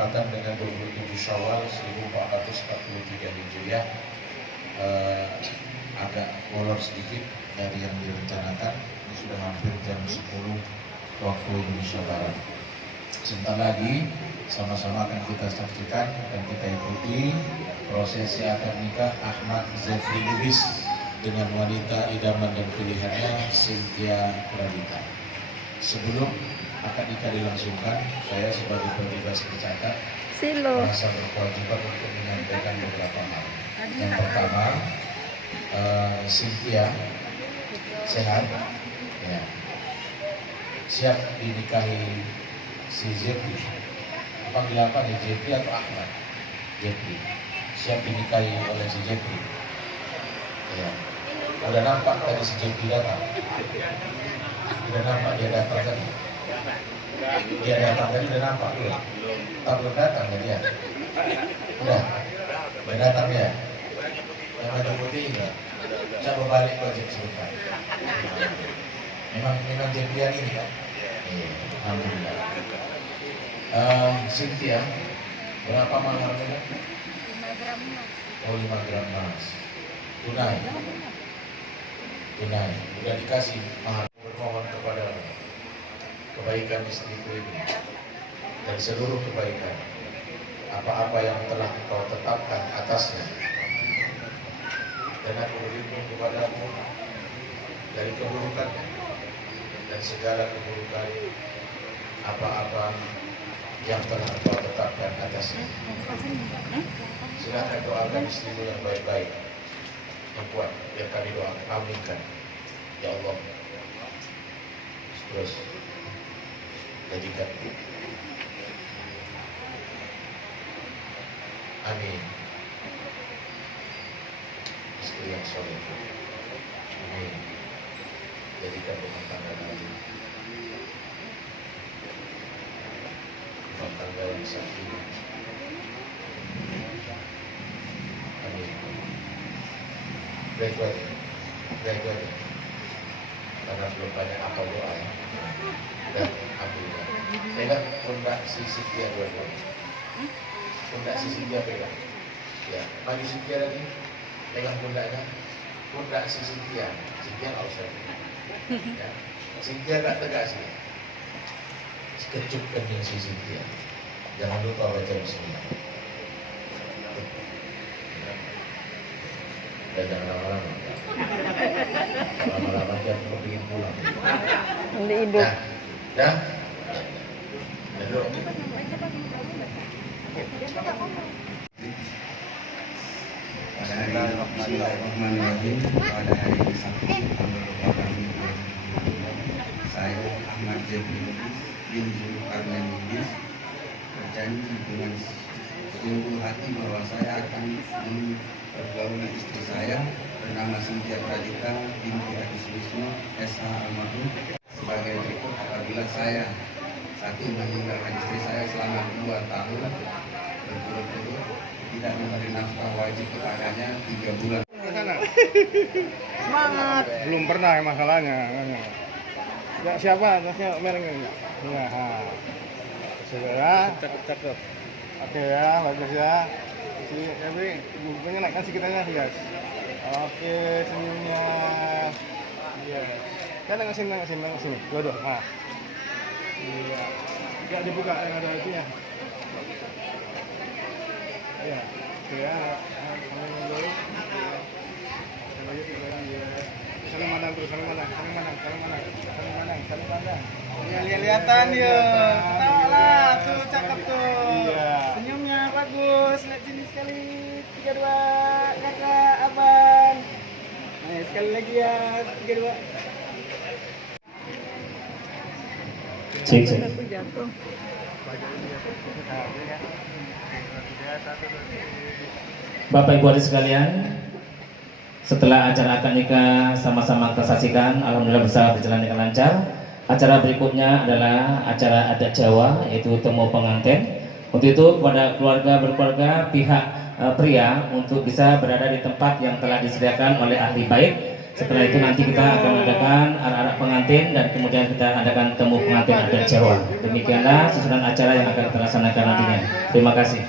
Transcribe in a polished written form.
bertepatan dengan 27 Syawal 1443 Hijriah. Agak molor sedikit dari yang direncanakan. Ini sudah hampir jam 10 waktu Indonesia Barat. Sebentar lagi sama-sama akan kita saksikan dan kita ikuti prosesi akad nikah Ahmad Zefri Lubis dengan wanita idaman dan pilihannya Cynthia Pradita. Sebelum akad nikah dilangsungkan, saya sebagai petugas pencatat merasa berkewajiban untuk menyampaikan beberapa hal. Yang pertama, Cynthia sehat, ya, siap dinikahi si Jepri. Panggil apa nih, Jepri atau Ahmad? Jepri. Siap dinikahi oleh si Jepri. Ya. Udah nampak tadi si Jepri datang. Udah nampak dia datang tadi. Dia datang tadi udah nampak belum? Tak belum datang ya dia. Udah datang ya. Yang baju putih enggak? Coba balik wajib sebentar. Memang Jepri yang ini kan? Iya, alhamdulillah. Cynthia, berapa maharnya? 5 gram emas. Oh, 5 gram emas. Tunai. Udah dikasih mahar. Bermohon kepada kebaikan istriku ini dan seluruh kebaikan apa-apa yang telah kau tetapkan atasnya, dan aku berlindung kepadamu dari keburukannya dan segala keburukan apa-apa yang telah kau tetapkan atasnya. Silakan doakan istrimu yang baik-baik, yang kuat, biar kami doakan. Aminkan ya Allah. Terus jadikan. Amin. Istri yang soleh. Amin. Jadikan rumah tangga kami rumah tangga yang sakinah. Amin. Baik. Karena belum banyak apa doa ya. Dan alhamdulillah. Pegang pundak si Cynthia dua-dua. Pundak si Cynthia pegang. Ya, maju Cynthia lagi. Pegang pundaknya. Pundak si Cynthia. Cynthia nggak usah. Ya. Cynthia nggak tegak sih. Kecup kening si Cynthia. Jangan lupa baca bismillah. Dan jangan lama-lama. Lama-lama dia ingin pulang. Dah. Duduk. Bismillahirrahmanirrahim. Pada hari Sabtu tanggal 8 saya Ahmad Zefri Lubis bin Zulkarnain Lubis berjanji dengan sungguh hati bahwa saya akan mempergauli istri saya bernama Cynthia Pradita binti Agus Wisnu SH almarhum sebagai berikut. Apabila saya satu meninggalkan istri saya selama 2 tahun berturut-turut, tidak memberi nafkah wajib kepadanya 3 bulan. Semangat. Belum pernah ya masalahnya. Ya siapa? Atasnya mereng enggak? Ya, sudah. Cakep. Oke ya, bagus ya. Si Ebi, bukunya naikkan sekitarnya guys. Oke, senyumnya. Iya. Kan nengok sini. Dua. Nah. Iya. Enggak dibuka yang ada itunya. Iya. Oke ya. Dulu. Saling mandang. Ya, lihat-lihatan dia. Tahu lah, tuh cakep tuh. Iya. Senyumnya bagus. Lihat sini sekali. 3, 2, kakak, abang. Nah, sekali lagi ya. 3, 2. Cek. Aku jatuh. Bapak Ibu hadirin sekalian, setelah acara akad nikah sama-sama kita saksikan, alhamdulillah bisa berjalan dengan lancar. Acara berikutnya adalah acara adat Jawa, yaitu temu pengantin. Untuk itu kepada keluarga berkeluarga pihak pria untuk bisa berada di tempat yang telah disediakan oleh ahli bait. Setelah itu nanti kita akan adakan arak-arak pengantin dan kemudian kita adakan temu pengantin adat Jawa. Demikianlah susunan acara yang akan kita laksanakan nantinya. Terima kasih.